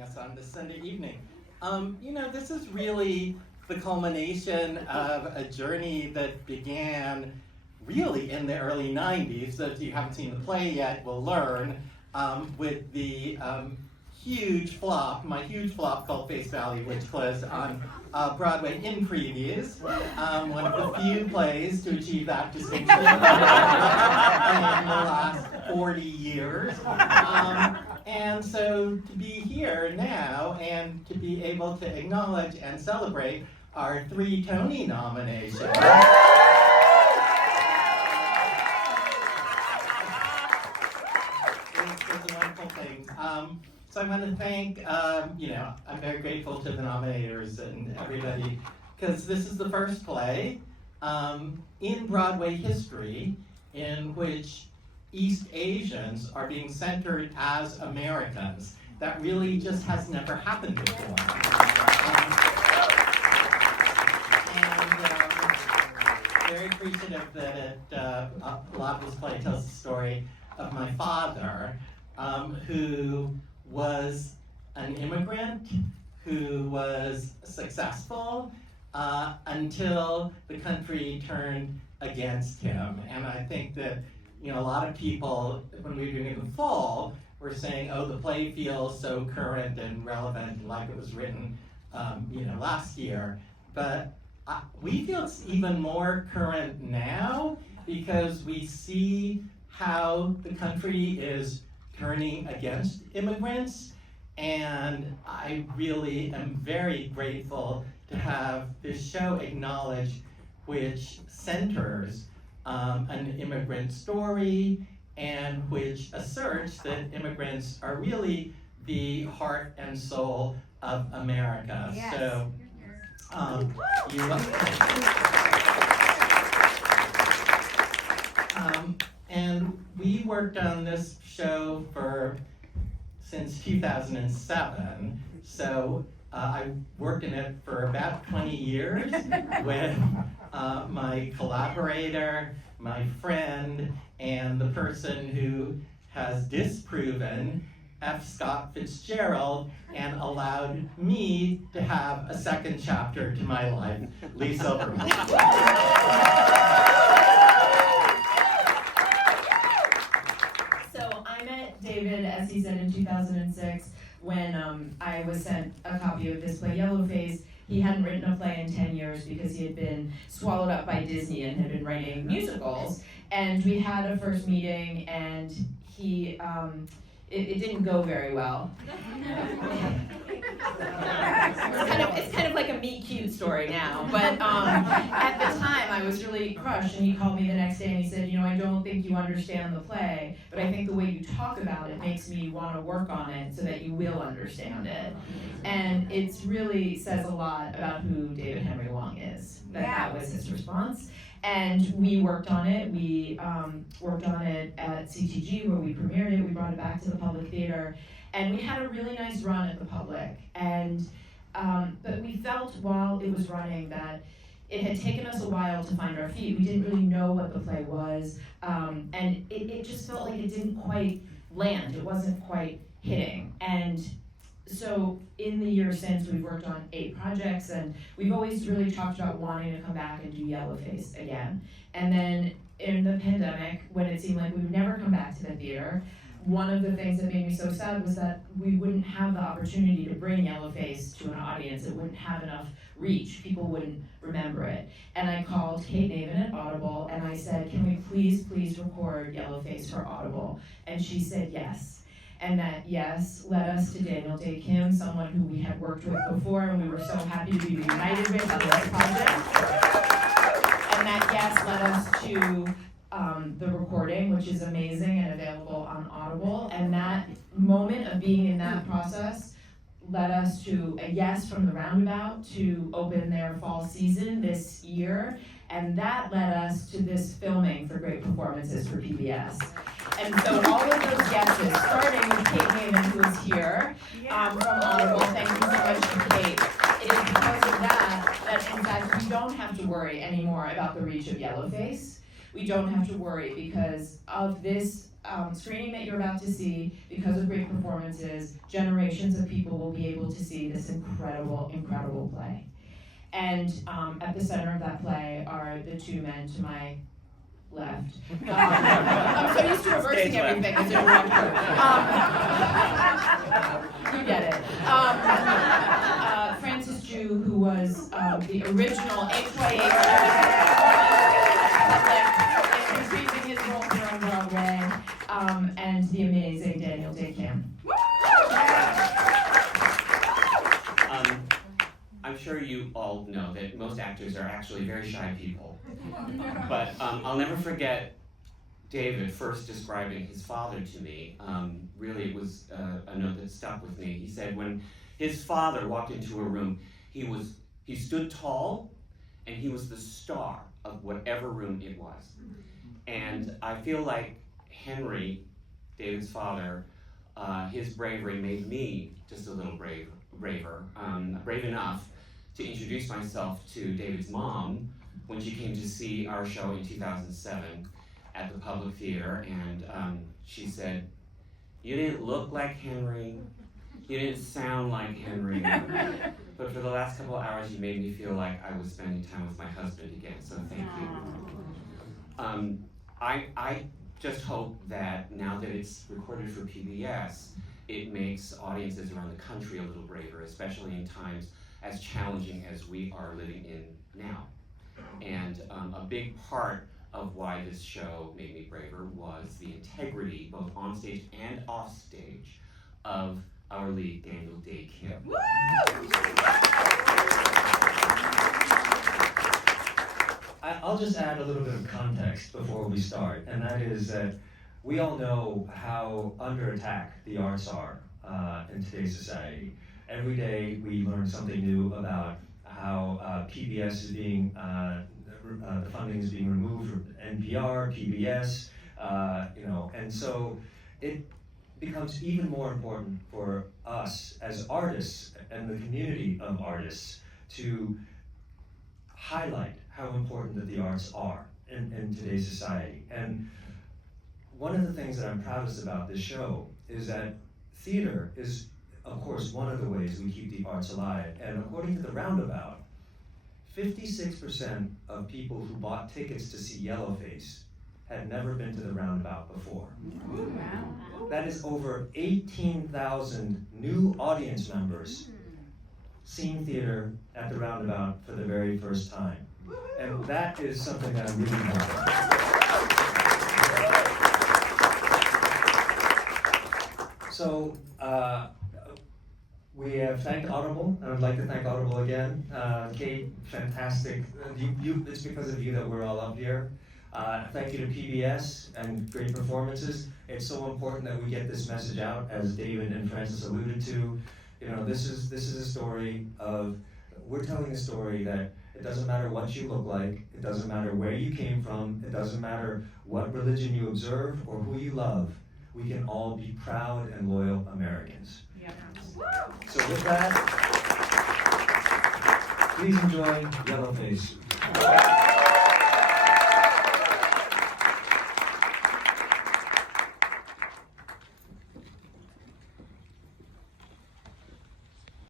joining us on this Sunday evening. This is really the culmination of a journey that began really in the early 90s. So if you haven't seen the play yet, we'll learn, with the huge flop called Face Value, which was on Broadway in previews, one of the few plays to achieve that distinction in the last 40 years. And so to be here now and to be able to acknowledge and celebrate our 3 Tony nominations. It's a wonderful thing. So I want to thank, I'm very grateful to the nominators and everybody, because this is the first play in Broadway history in which East Asians are being centered as Americans. That really just has never happened before. Very appreciative that a lot of this play tells the story of my father, who was an immigrant, who was successful until the country turned against him. And I think that a lot of people, when we were doing it in the fall, were saying, oh, the play feels so current and relevant and like it was written last year. But we feel it's even more current now because we see how the country is turning against immigrants, and I really am very grateful to have this show acknowledge, which centers an immigrant story and which asserts that immigrants are really the heart and soul of America. Yes. So, you're welcome. And we worked on this show since 2007. So I worked in it for about 20 years with my collaborator, my friend, and the person who has disproven F. Scott Fitzgerald and allowed me to have a second chapter to my life, Leigh Silverman. So I met David, as he said, in 2006 when I was sent a copy of this play, Yellowface. He hadn't written a play in 10 years because he had been swallowed up by Disney and had been writing musicals. And we had a first meeting, and he, it didn't go very well. It's kind of like a meet cute story now, but at the time I was really crushed, and he called me the next day and he said, I don't think you understand the play, but I think the way you talk about it makes me want to work on it so that you will understand it. And it really says a lot about who David Henry Hwang is, that was his response. And we worked on it. We worked on it at CTG where we premiered it. We brought it back to the public theater. And we had a really nice run at the public. And but we felt while it was running that it had taken us a while to find our feet. We didn't really know what the play was. And it just felt like it didn't quite land. It wasn't quite hitting. And so in the years since, we've worked on 8 projects, and we've always really talked about wanting to come back and do Yellowface again. And then in the pandemic, when it seemed like we would never come back to the theater, one of the things that made me so sad was that we wouldn't have the opportunity to bring Yellowface to an audience. It wouldn't have enough reach. People wouldn't remember it. And I called Kate Navin at Audible, and I said, can we please record Yellowface for Audible? And she said yes. And that yes led us to Daniel Dae Kim, someone who we had worked with before, and we were so happy to be reunited with on this project. And that yes led us to the recording, which is amazing and available on Audible. And that moment of being in that process led us to a yes from the Roundabout to open their fall season this year. And that led us to this filming for Great Performances for PBS. And so all of those yeses, starting with Kate Navin, who is here from Audible. Thank you so much to Kate. It is because of that in fact we don't have to worry anymore about the reach of Yellowface. We don't have to worry because of this screening that you're about to see, because of Great Performances, generations of people will be able to see this incredible, incredible play. And at the center of that play are the two men to my left. I'm so used to reversing everything as a director. You get it. Francis Jew, who was the original HYH increasing his role here on Broadway, and the amazing Daniel Dae Kim. I'm sure you all know that most actors are actually very shy people. But I'll never forget David first describing his father to me. Really, it was a note that stuck with me. He said when his father walked into a room, he stood tall, and he was the star of whatever room it was. And I feel like Henry, David's father, his bravery made me just a little braver, brave enough to introduce myself to David's mom when she came to see our show in 2007 at the Public Theater, and she said, "You didn't look like Henry, you didn't sound like Henry, but for the last couple of hours you made me feel like I was spending time with my husband again, so thank you." I just hope that now that it's recorded for PBS, it makes audiences around the country a little braver, especially in times as challenging as we are living in now. And a big part of why this show made me braver was the integrity, both on stage and off stage, of our lead, Daniel Dae Kim. Woo! I'll just add a little bit of context before we start, and that is that we all know how under attack the arts are in today's society. Every day we learn something new about how PBS is being, the funding is being removed from NPR, PBS, and so it becomes even more important for us as artists and the community of artists to highlight how important that the arts are in today's society. And one of the things that I'm proudest about this show is that theater is, of course, one of the ways we keep the arts alive. And according to the Roundabout, 56% of people who bought tickets to see Yellowface had never been to the Roundabout before. Wow. That is over 18,000 new audience members seeing theater at the Roundabout for the very first time. And that is something that I'm really proud of. So, we have thanked Audible, and I'd like to thank Audible again. Kate, fantastic. It's because of you that we're all up here. Thank you to PBS and Great Performances. It's so important that we get this message out, as David and Francis alluded to. You know, this is a story of, we're telling a story that it doesn't matter what you look like, it doesn't matter where you came from, it doesn't matter what religion you observe or who you love. We can all be proud and loyal Americans. Yeah. So with that, please enjoy Yellowface.